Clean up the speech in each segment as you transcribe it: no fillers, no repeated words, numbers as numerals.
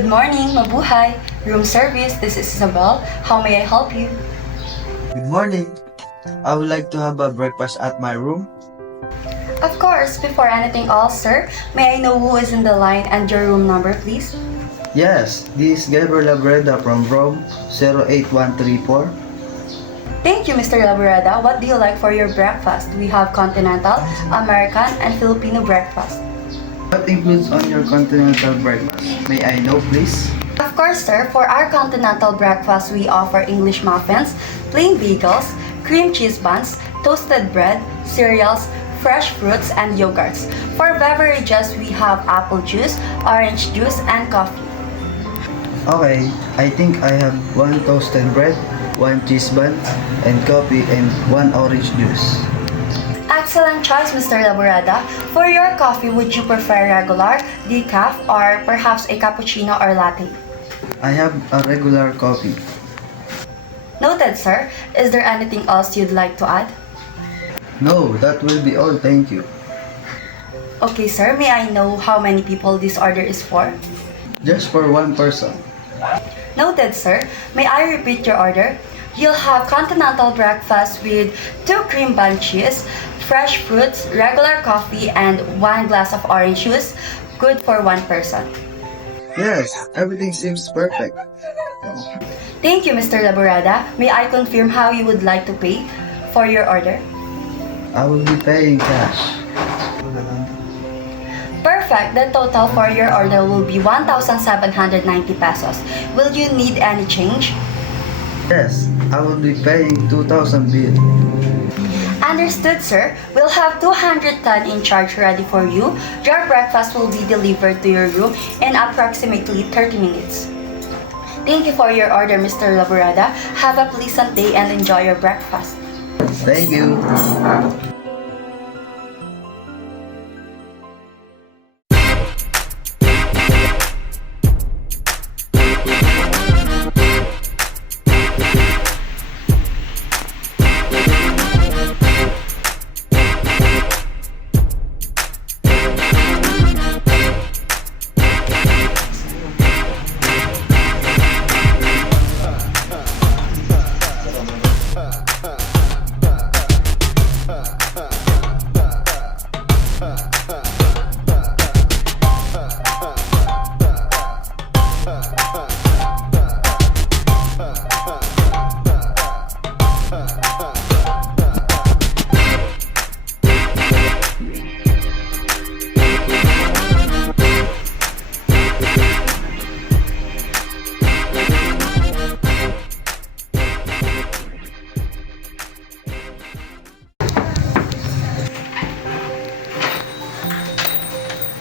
Good morning, mabuhay. Room service, this is Isabel. How may I help you? Good morning. I would like to have a breakfast at my room. Of course, before anything else, sir, may I know who is in the line and your room number, please? Yes, this is Gabriel Labreda from Rome 08134. Thank you, Mr. Laborada. What do you like for your breakfast? We have continental, American, and Filipino breakfast. What includes on your continental breakfast? May I know, please? Of course, sir. For our continental breakfast, we offer English muffins, plain bagels, cream cheese buns, toasted bread, cereals, fresh fruits, and yogurts. For beverages, we have apple juice, orange juice, and coffee. Okay, I think I have one toasted bread, one cheese bun, and coffee, and one orange juice. Excellent choice, Mr. Laborada. For your coffee, would you prefer regular, decaf, or perhaps a cappuccino or latte? I have a regular coffee. Noted, sir. Is there anything else you'd like to add? No, that will be all. Thank you. Okay, sir. May I know how many people this order is for? Just for one person. Noted, sir. May I repeat your order? You'll have continental breakfast with 2 cream bun cheese, fresh fruits, regular coffee, and 1 glass of orange juice. Good for one person. Yes, everything seems perfect. Thank you, Mr. Laborada. May I confirm how you would like to pay for your order? I will be paying cash. Perfect. The total for your order will be 1,790 pesos. Will you need any change? Yes, I will be paying 2,000 bill. Understood, sir. We'll have 210 in charge ready for you. Your breakfast will be delivered to your room in approximately 30 minutes. Thank you for your order, Mr. Laborada. Have a pleasant day and enjoy your breakfast. Thank you.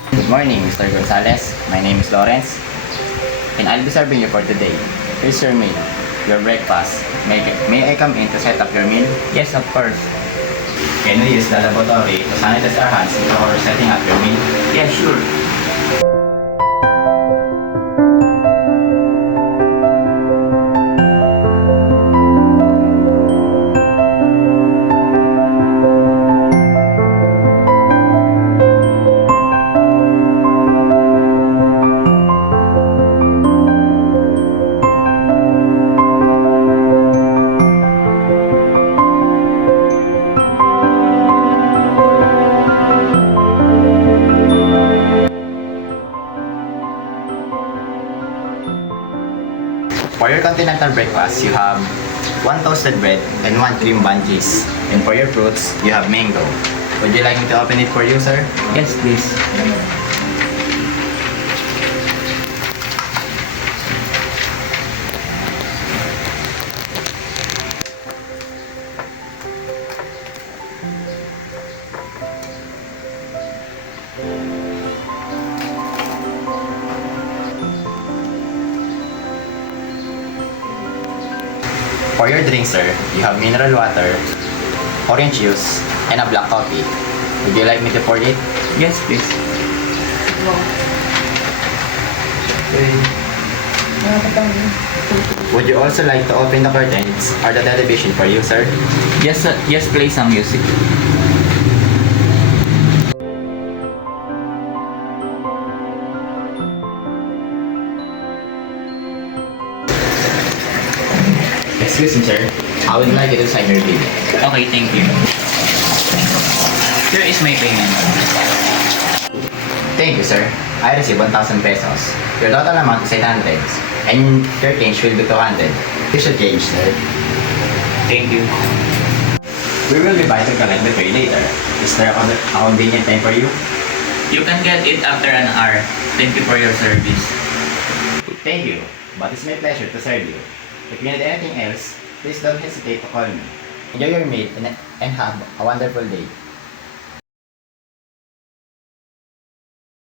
Good morning, Mr. Gonzalez. My name is Lawrence, and I'll be serving you for today. Here's your meal, your breakfast. May I come in to set up your meal? Yes, of course. Can we use the lavatory to sanitize our hands before setting up your meal? Yes, sure. For your continental breakfast, you have 1 toasted bread and 1 cream bun cheese. And for your fruits, you have mango. Would you like me to open it for you, sir? Yes, please. For your drink, sir, you have mineral water, orange juice, and a black coffee. Would you like me to pour it? Yes, please. Would you also like to open the curtains or the television for you, sir? Yes, play some music. Excuse me, sir. I would like you to sign your bill. Okay, thank you. Here is my payment. Thank you, sir. I received 1,000 pesos. Your total amount is 800, and your change will be 200. You should change, sir. Thank you. We will be by to collect the pay later. Is there a convenient time for you? You can get it after an hour. Thank you for your service. Thank you, but it's my pleasure to serve you. If you need anything else, please don't hesitate to call me. Enjoy your meal and have a wonderful day.